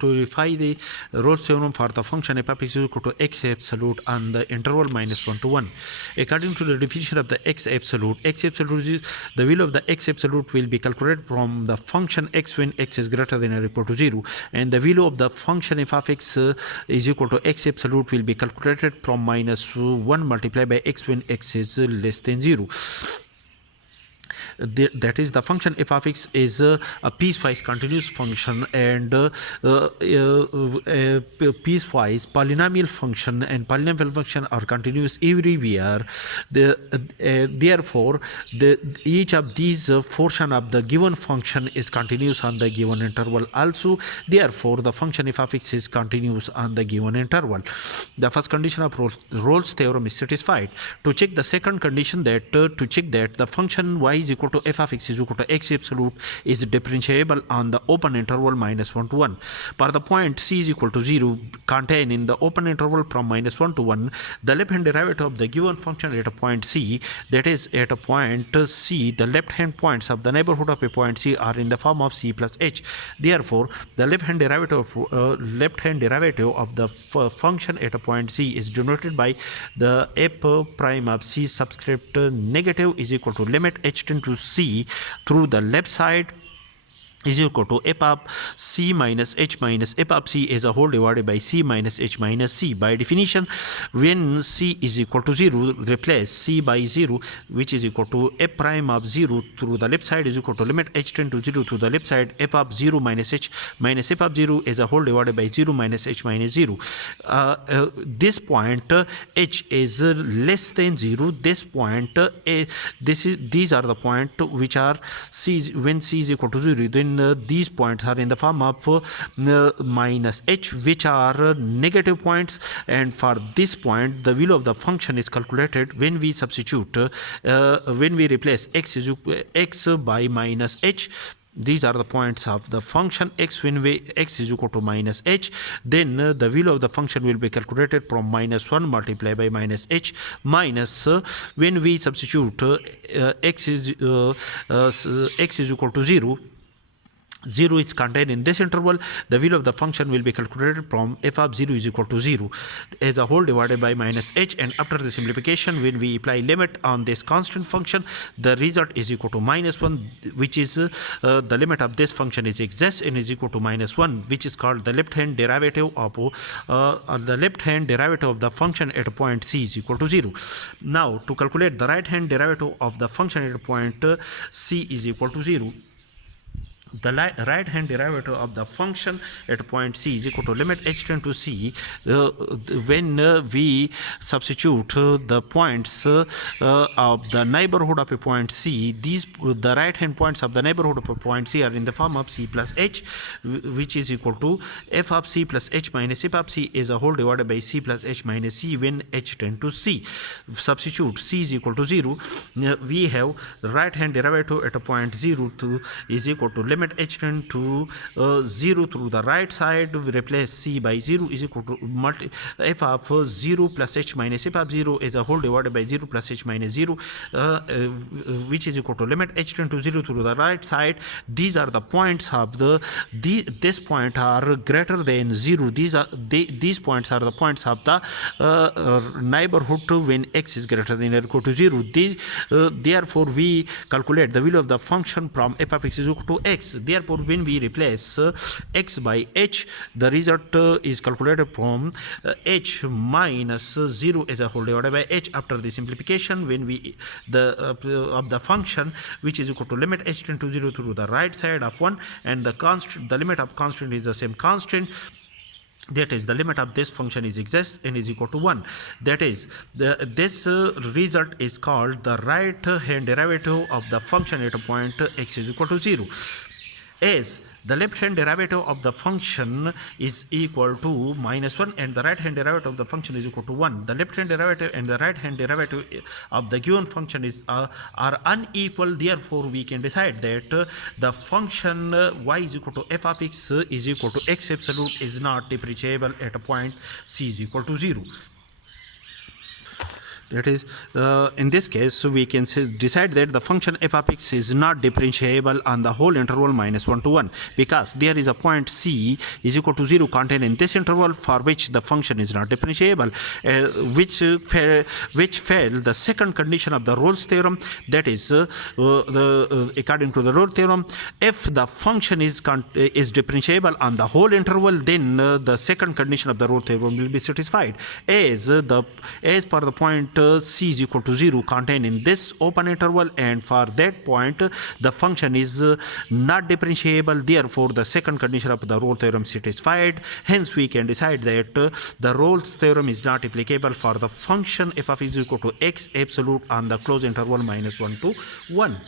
to verify the Rolle's theorem for the function f of x is equal to x absolute on the interval -1 to 1. According to the definition of the x absolute is the value of the x absolute will be calculated from the function x when x is greater than or equal to 0, and the value of the function f of x is equal to x absolute will be calculated from -1 multiplied by x when x is less than 0. That is, the function f of x is a piecewise continuous function and piecewise polynomial function, and polynomial function are continuous everywhere. Therefore, each of these portion of the given function is continuous on the given interval also. Therefore, the function f of x is continuous on the given interval. The first condition of Rolle's theorem is satisfied. To check the second condition, that the function y is equal to f of x is equal to x absolute is differentiable on the open interval -1 to 1. For the point c is equal to 0 contained in the open interval from -1 to 1, the left hand derivative of the given function at a point c, that is at a point c, the left hand points of the neighborhood of a point c are in the form of c plus h. Therefore, the left hand derivative of the function at a point c is denoted by the f prime of c subscript negative is equal to limit h tend to c through the left side is equal to f of c minus h minus f of c as a whole divided by c minus h minus c. By definition, when c is equal to 0, replace c by 0, which is equal to f prime of 0 through the left side is equal to limit h tend to 0 to the left side f of 0 minus h minus f of 0 as a whole divided by 0 minus h minus 0. This point h is less than 0. This point these are the point which are c when c is equal to 0. Then these points are in the form of minus h, which are negative points, and for this point the value of the function is calculated when we substitute when we replace x by minus h. These are the points of the function x when x is equal to minus h. Then the value of the function will be calculated from -1 multiplied by minus h minus when we substitute x is equal to 0. 0 is contained in this interval. The value of the function will be calculated from f of 0 is equal to 0 as a whole divided by minus h, and after the simplification, when we apply limit on this constant function, the result is equal to -1, which is the limit of this function is exists and is equal to -1, which is called the left hand derivative of the function at a point c is equal to 0. Now, to calculate the right hand derivative of the function at a point c is equal to 0, the right hand derivative of the function at point c is equal to limit h tend to c when we substitute the points of the neighborhood of a point c. The right hand points of the neighborhood of a point c are in the form of c plus h, which is equal to f of c plus h minus f of c is a whole divided by c plus h minus c when h tend to c. Substitute c is equal to 0. We have right hand derivative at a point 0 is equal to limit h tend to 0 through the right side. We replace c by 0 is equal to f of 0 plus h minus f of 0 is a whole divided by 0 plus h minus 0, which is equal to limit h tend to 0 through the right side. These are the points of this point are greater than 0. These points are the points of the neighborhood when x is greater than or equal to 0. Therefore, we calculate the value of the function from f of x is equal to x. Therefore, when we replace x by h, the result is calculated from h minus 0 as a whole divided by h. After the simplification, when we of the function, which is equal to limit h tend to 0 through the right side of 1, and the limit of constant is the same constant. That is, the limit of this function is exists and is equal to 1. That is, this result is called the right hand derivative of the function at a point x is equal to 0. As the left hand derivative of the function is equal to -1 and the right hand derivative of the function is equal to 1. The left hand derivative and the right hand derivative of the given function are unequal. Therefore, we can decide that the function y is equal to f of x is equal to x absolute is not differentiable at a point c is equal to 0. That is, in this case, we can decide that the function f of x is not differentiable on the whole interval minus 1 to 1, because there is a point c is equal to 0 contained in this interval for which the function is not differentiable, which failed the second condition of the Rolle's theorem. That is, according to the Rolle theorem, if the function is differentiable on the whole interval, then the second condition of the Rolle theorem will be satisfied, as per the point c is equal to 0 contained in this open interval, and for that point the function is not differentiable. Therefore, the second condition of the Rolle theorem satisfied. Hence, we can decide that the Rolle's theorem is not applicable for the function f of x is equal to x absolute on the closed interval minus 1 to 1.